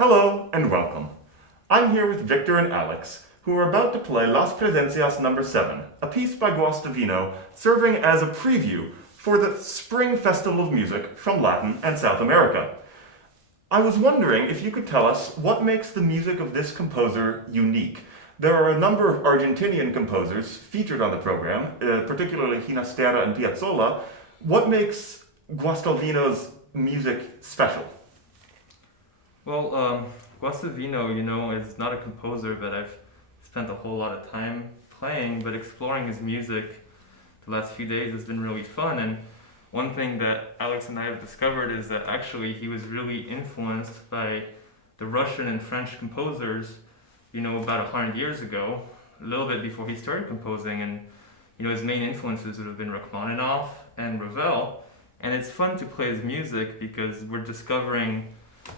Hello and welcome. I'm here with Victor and Alex, who are about to play Las Presencias number 7, a piece by Guastavino serving as a preview for the Spring Festival of Music from Latin and South America. I was wondering if you could tell us what makes the music of this composer unique. There are a number of Argentinian composers featured on the program, particularly Ginastera and Piazzolla. What makes Guastavino's music special? Well, Guastavino, is not a composer that I've spent a whole lot of time playing, but exploring his music the last few days has been really fun. And one thing that Alex and I have discovered is that actually he was really influenced by the Russian and French composers, about 100 years ago, a little bit before he started composing. And, his main influences would have been Rachmaninoff and Ravel. And it's fun to play his music because we're discovering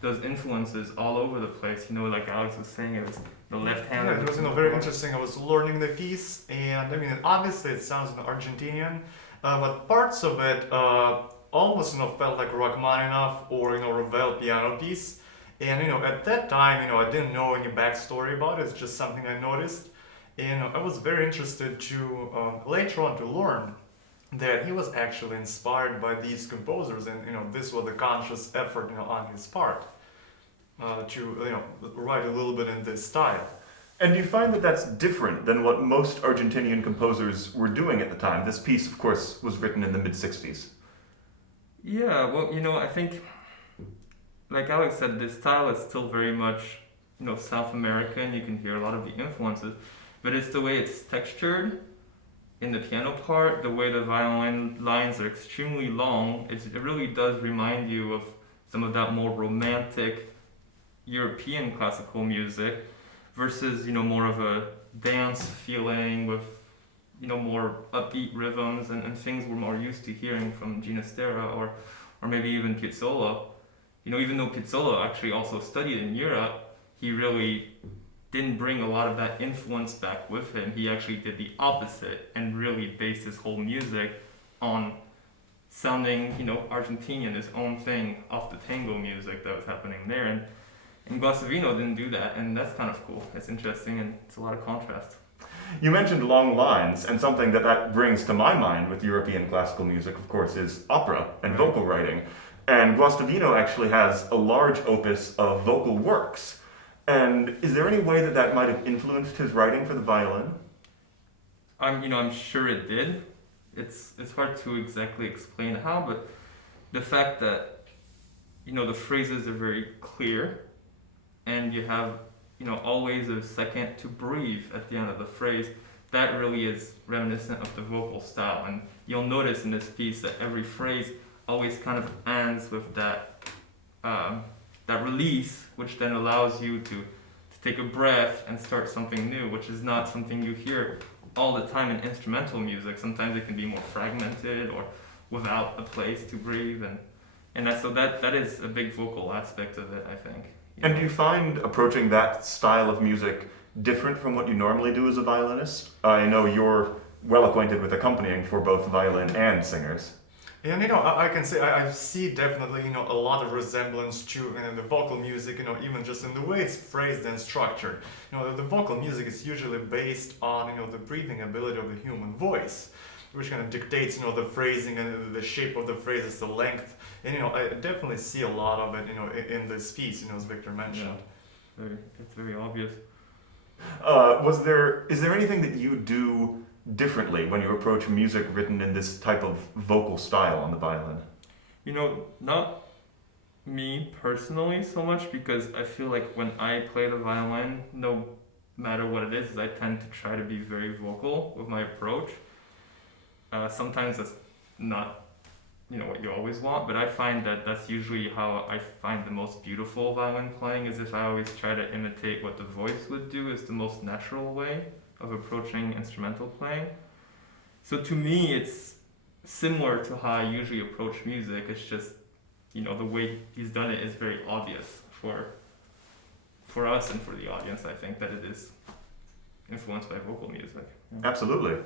those influences all over the place. Like Alex was saying, it was the left hand. Yeah, it was very interesting. I was learning the piece, and obviously it sounds Argentinian, but parts of it almost felt like Rachmaninoff or Ravel piano piece. And at that time, I didn't know any backstory about it. It's just something I noticed, and I was very interested to later on to learn that he was actually inspired by these composers, and this was a conscious effort on his part to write a little bit in this style. And do you find that that's different than what most Argentinian composers were doing at the time? This piece, of course, was written in the mid-60s. Yeah, well, I think, like Alex said, this style is still very much, South American. You can hear a lot of the influences, but it's the way it's textured in the piano part, the way the violin lines are extremely long. It really does remind you of some of that more romantic European classical music versus, more of a dance feeling with, more upbeat rhythms and things we're more used to hearing from Ginastera or maybe even Piazzolla. Even though Piazzolla actually also studied in Europe, he really didn't bring a lot of that influence back with him. He actually did the opposite and really based his whole music on sounding, Argentinian, his own thing off the tango music that was happening there. And Guastavino didn't do that, and that's kind of cool. It's interesting, and it's a lot of contrast. You mentioned long lines, and something that brings to my mind with European classical music, of course, is opera and vocal writing. And Guastavino actually has a large opus of vocal works. And is there any way that might have influenced his writing for the violin? I'm sure it did. It's hard to exactly explain how, but the fact that, the phrases are very clear, and you have, always a second to breathe at the end of the phrase, that really is reminiscent of the vocal style. And you'll notice in this piece that every phrase always kind of ends with that release, which then allows you to take a breath and start something new, which is not something you hear all the time in instrumental music. Sometimes it can be more fragmented or without a place to breathe, so that is a big vocal aspect of it, I think. And do you find approaching that style of music different from what you normally do as a violinist? I know you're well acquainted with accompanying for both violin and singers. And I can say I see definitely a lot of resemblance to the vocal music, even just in the way it's phrased and structured. The vocal music is usually based on the breathing ability of the human voice, which kind of dictates the phrasing and the shape of the phrases, the length. And I definitely see a lot of it in this piece, as Victor mentioned. Yeah, it's very obvious. Is there anything that you do differently when you approach music written in this type of vocal style on the violin? Not me personally so much, because I feel like when I play the violin, no matter what it is, I tend to try to be very vocal with my approach. Sometimes that's not what you always want, but I find that that's usually how I find the most beautiful violin playing, is if I always try to imitate what the voice would do is the most natural way of approaching instrumental playing. So to me, it's similar to how I usually approach music. It's just, the way he's done it is very obvious for us and for the audience. I think that it is influenced by vocal music. Absolutely.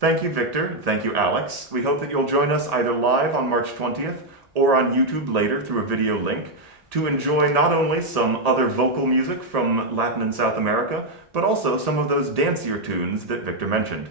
Thank you, Victor. Thank you, Alex. We hope that you'll join us either live on March 20th or on YouTube later through a video link to enjoy not only some other vocal music from Latin and South America, but also some of those dancier tunes that Victor mentioned.